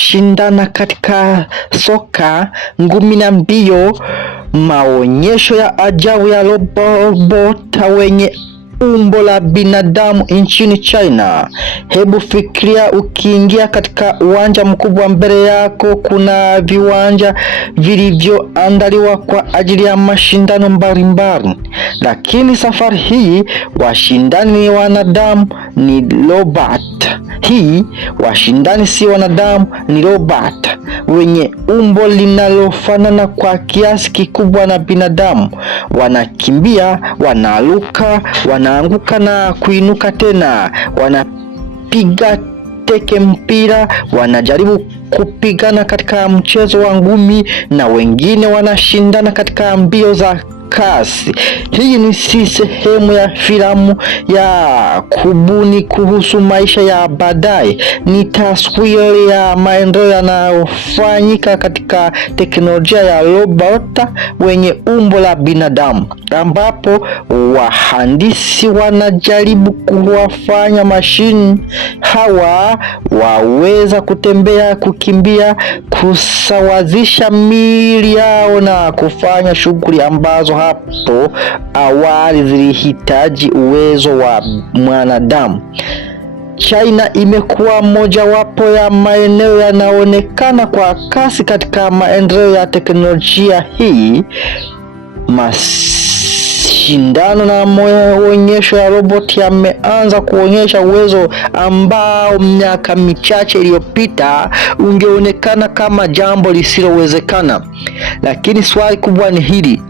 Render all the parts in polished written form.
washindana katika soka, ngumi na mbio. Maonyesho ya ajabu ya robota wenye umbo la binadamu nchini China. Hebu fikiria ukiingia katika uwanja mkubwa, mbele yako kuna viwanja vilivyoandaliwa kwa ajili ya mashindano mbalimbali, lakini safari hii washindani ni wanadamu, ni robot. Hii washindani si wanadamu, ni robot wenye umbo linalofanana kwa kiasi kikubwa na binadamu. Wanakimbia, wanaruka, wanaanguka na kuinuka tena, wanapiga teke mpira, wanajaribu kupigana katika mchezo wa ngumi, na wengine wanashindana katika mbio za kasi. Hii ni sehemu ya filamu ya kubuni kuhusu maisha ya baadaye. Ni taswira ya maendeleo yanayofanyika katika teknolojia ya robota wenye umbo la binadamu, ambapo wahandisi wanajaribu kuwafanya mashine hawa waweza kutembea, kukimbia, kusawazisha miili yao na kufanya shughuli ambazo hapo awali zilihitaji uwezo wa mwanadamu. China imekuwa mojawapo ya maeneo yanaonekana kwa kasi katika maendeleo ya teknolojia hii. Mashindano na maonyesho ya robot yameanza kuonyesha uwezo ambao miaka michache iliyopita ungeonekana kama jambo lisilowezekana. Lakini swali kubwa ni hili: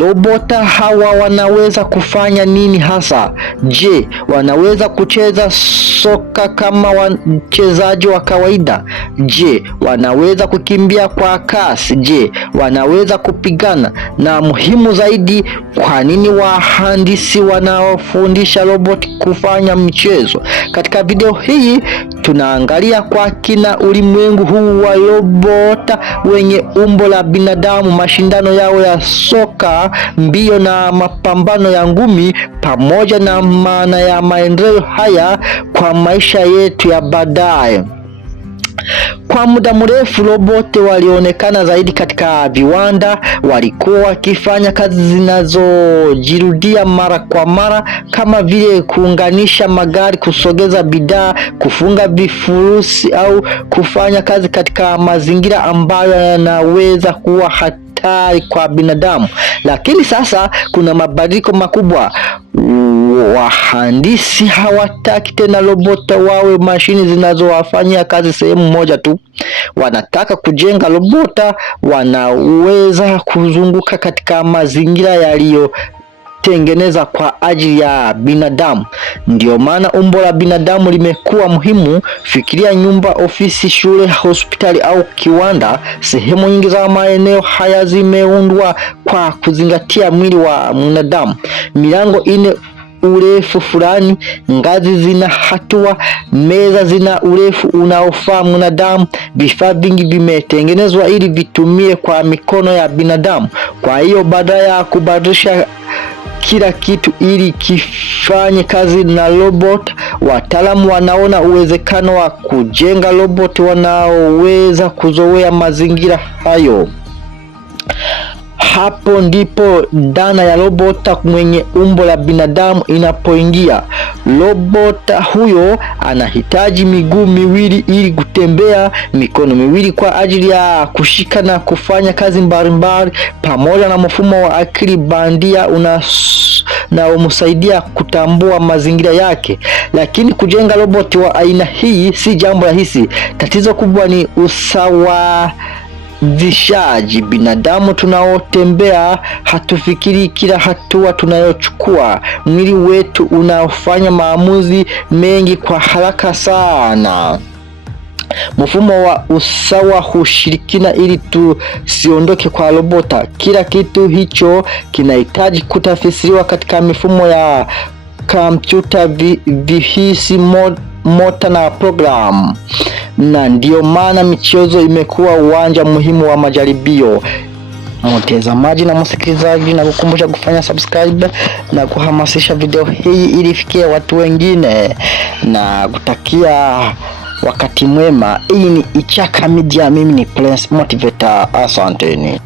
robota hawa wanaweza kufanya nini hasa? Je, wanaweza kucheza soka kama wachezaji wa kawaida? Je, wanaweza kukimbia kwa kasi? Je, wanaweza kupigana? Na muhimu zaidi, kwa nini wahandisi wanaofundisha robot kufanya michezo? Katika video hii tunaangalia kwa kina ulimwengu huu wa robota wenye umbo la binadamu, mashindano yao ya soka, mbio na mapambano ya ngumi, pamoja na maana ya maendeleo haya kwa maisha yetu ya baadaye. Kwa muda mrefu roboti walionekana zaidi katika viwanda. Walikuwa wakifanya kazi zinazojirudia mara kwa mara, kama vile kuunganisha magari, kusogeza bidhaa, kufunga vifurushi au kufanya kazi katika mazingira ambayo yanaweza kuwa hatari kwa binadamu. Lakini sasa kuna mabadiliko makubwa. Wahandisi hawataki tena robota wawe mashini zinazowafanyia kazi sehemu moja tu. Wanataka kujenga robota wanaweza kuzunguka katika mazingira yaliyotengeneza kwa ajili ya binadamu. Ndio maana umbo la binadamu limekuwa muhimu. Fikiria nyumba, ofisi, shule, hospitali au kiwanda. Sehemu nyingi za maeneo haya zimeundwa kwa kuzingatia mwili wa mwanadamu. Milango ine urefu fulani, ngazi zina hatua, meza zina urefu unaofaa mwanadamu. Vifaa vingi vimetengenezwa ili vitumie kwa mikono ya binadamu. Kwa hiyo badala ya kubadilisha kila kitu ili kifanye kazi na robot, wataalamu wanaona uwezekano wa kujenga robot wanaoweza kuzoea mazingira hayo. Hapo ndipo dhana ya robota mwenye umbo la binadamu inapoingia. Robota huyo anahitaji miguu miwili ili kutembea, mikono miwili kwa ajili ya kushika na kufanya kazi mbalimbali, pamoja na mfumo wa akili bandia unaomsaidia kutambua mazingira yake. Lakini kujenga roboti wa aina hii si jambo rahisi. Tatizo kubwa ni usawazishaji. Binadamu tunaotembea hatufikiri kila hatua tunayochukua. Mwili wetu unafanya maamuzi mengi kwa haraka sana. Mfumo wa usawa hushirikina ili tusiondoke kwa robota. Kila kitu hicho kinahitaji kutafsiriwa katika mifumo ya kompyuta, vihisi, mota na program. Na ndio maana michezo imekuwa uwanja muhimu wa majaribio. Mtazamaji na msikilizaji, na kukumbusha kufanya subscribe na kuhamasisha video hii ili ifikie watu wengine, na kutakia wakati mwema. Hii ni Ichaka Media, mimi ni Prince Motivator, asanteni.